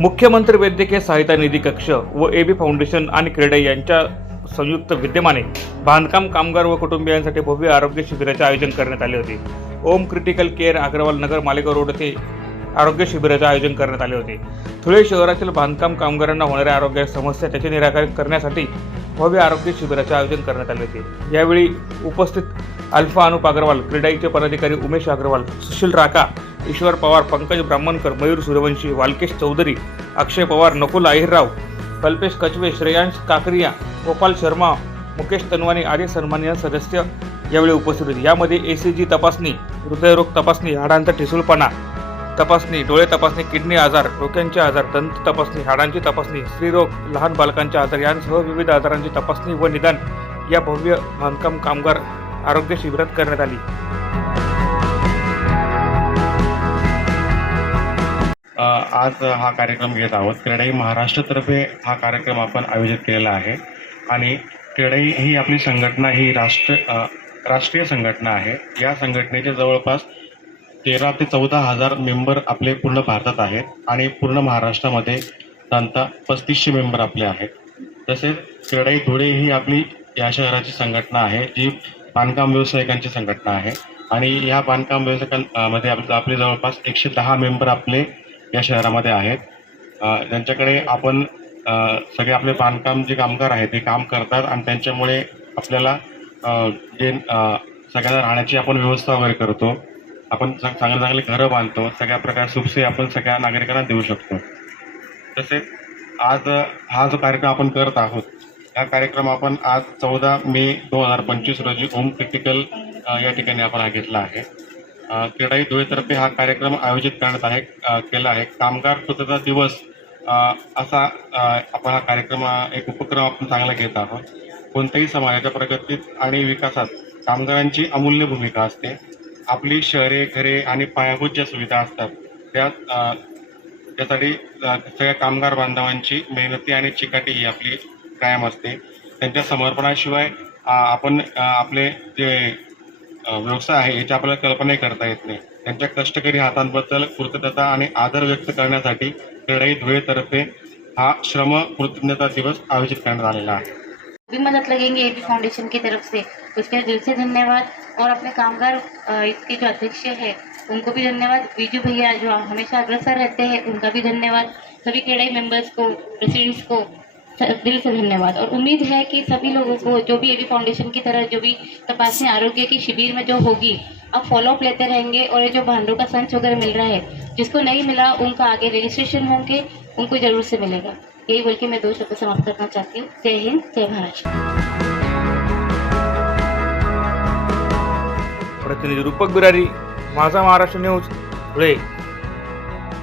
मुख्यमंत्री वैद्यकीय सहायता निधी कक्ष व ए बी फाउंडेशन आणि क्रीडा यांच्या संयुक्त विद्यमाने बांधकाम कामगार व कुटुंबियांसाठी भव्य आरोग्य शिबिराचे आयोजन करण्यात आले होते. Om critical care Agarwal Nagar Malegaon road येथे आरोग्य शिबिराचे आयोजन करण्यात आले होते. धुळे शहरातील बांधकाम कामगारांना होणाऱ्या आरोग्य समस्या त्याचे निराकरण करण्यासाठी भव्य आरोग्य शिबिराचे आयोजन करण्यात आले होते. यावेळी उपस्थित अल्फा अनुप अग्रवाल क्रीडाईचे पदाधिकारी उमेश अग्रवाल सुशील राका ईश्वर पवार पंकज ब्राह्मणकर मयूर सूर्यवंशी वालकेश चौधरी अक्षय पवार नकुल अहिरराव कल्पेश कचवे श्रेयांश काकरिया गोपाल शर्मा मुकेश तनवानी आदी सन्मान्य सदस्य यावेळी उपस्थित होते. यामध्ये ए सी जी तपासणी हृदयरोग तपासणी हाडांचा ठिसूळपणा तपासणी डोळे तपासणी किडनी आजार डोक्यांचे आजार दंत तपासणी हाडांची तपासणी स्त्रीरोग लहान बालकांचे आजार यांसह विविध आजारांची तपासणी व निदान या भव्य बांधकाम कामगार आरोग्य शिबिरात करण्यात आली. आज हा कार्यक्रम घेत आहोत. क्रेडाई महाराष्ट्रतर्फे हा कार्यक्रम आपण आयोजित केलेला आहे. आणि क्रेडाई ही आपली संघटना ही राष्ट्र राष्ट्रीय संघटना आहे. या संघटनेचे जवळपास तेरा ते चौदा हजार मेंबर आपले पूर्ण भारतात आहेत. आणि पूर्ण महाराष्ट्रामध्ये साधारणतः पस्तीसशे मेंबर आपले आहेत. तसेच क्रेडाई धुळे ही आपली या शहराची संघटना आहे जी बांधकाम व्यावसायिकांची संघटना आहे. आणि या बांधकाम व्यावसायिकांमध्ये आपलं आपले जवळपास एकशे दहा मेंबर आपले या शहरामध्ये आहेत. ज्यांच्याकडे आपण सगळे आपले बांधकाम जे कामगार आहेत ते काम करतात आणि त्यांच्यामुळे आपल्याला जे सगळ्यांना राहण्याची आपण व्यवस्था वगैरे करतो. आपण चांग- चांगले चांगले घरं बांधतो. सगळ्या प्रकार सुखसे आपण सगळ्या नागरिकांना देऊ शकतो. तसेच आज हा जो कार्यक्रम आपण करत आहोत हा कार्यक्रम आपण आज चौदा मे दोन हजार पंचवीस रोजी ओम क्रिटिकल या ठिकाणी आपण हा घेतला आहे. क्रीडाई धुळेतर्फे हा कार्यक्रम आयोजित करण्यात आहे केला आहे. कामगार स्वतःचा दिवस असा आपण हा कार्यक्रम एक उपक्रम आपण चांगला घेत आहोत. कोणत्याही समाजाच्या प्रगतीत आणि विकासात कामगारांची अमूल्य भूमिका असते. आपली शहरे घरे आणि पायाभूत ज्या सुविधा असतात त्या त्यासाठी सगळ्या कामगार बांधवांची मेहनती आणि चिकाटी ही आपली कायम असते. त्यांच्या समर्पणाशिवाय आपण आपले जे व्यवसाय आहे याची आपल्याला कल्पनाही करता येत नाही. त्यांच्या कष्टकरी हातांबद्दल कृतज्ञता आणि आदर व्यक्त करण्यासाठी क्रीडाई धुळेतर्फे हा श्रम कृतज्ञता दिवस आयोजित करण्यात आलेला आहे. भी मदद लगेंगे एबी फाउंडेशन की तरफ से. उसके दिल से धन्यवाद. और अपने कामगार इसके जो अध्यक्ष है उनको भी धन्यवाद. बीजू भैया जो हमेशा अग्रसर रहते हैं उनका भी धन्यवाद. सभी क्रीडाई मेंबर्स को प्रेसिडेंट्स को दिल से धन्यवाद। और उम्मीद है कि सभी लोगों को जो भी एबी फाउंडेशन की तरह जो भी तपासनी आरोग्य की शिविर में जो होगी, अब फॉलोअप लेते रहेंगे और जो भांडों का संच वगैरह मिल रहा है, जिसको नहीं मिला, उनका आगे रजिस्ट्रेशन होंगे, उनको ज़रूर से मिलेगा। यही बोल के मैं दो शब्द समाप्त करना चाहती हूँ। जय हिंद, जय महाराष्ट्र प्रतिनिधी रूपक बिरारी, माझा महाराष्ट्र न्यूज़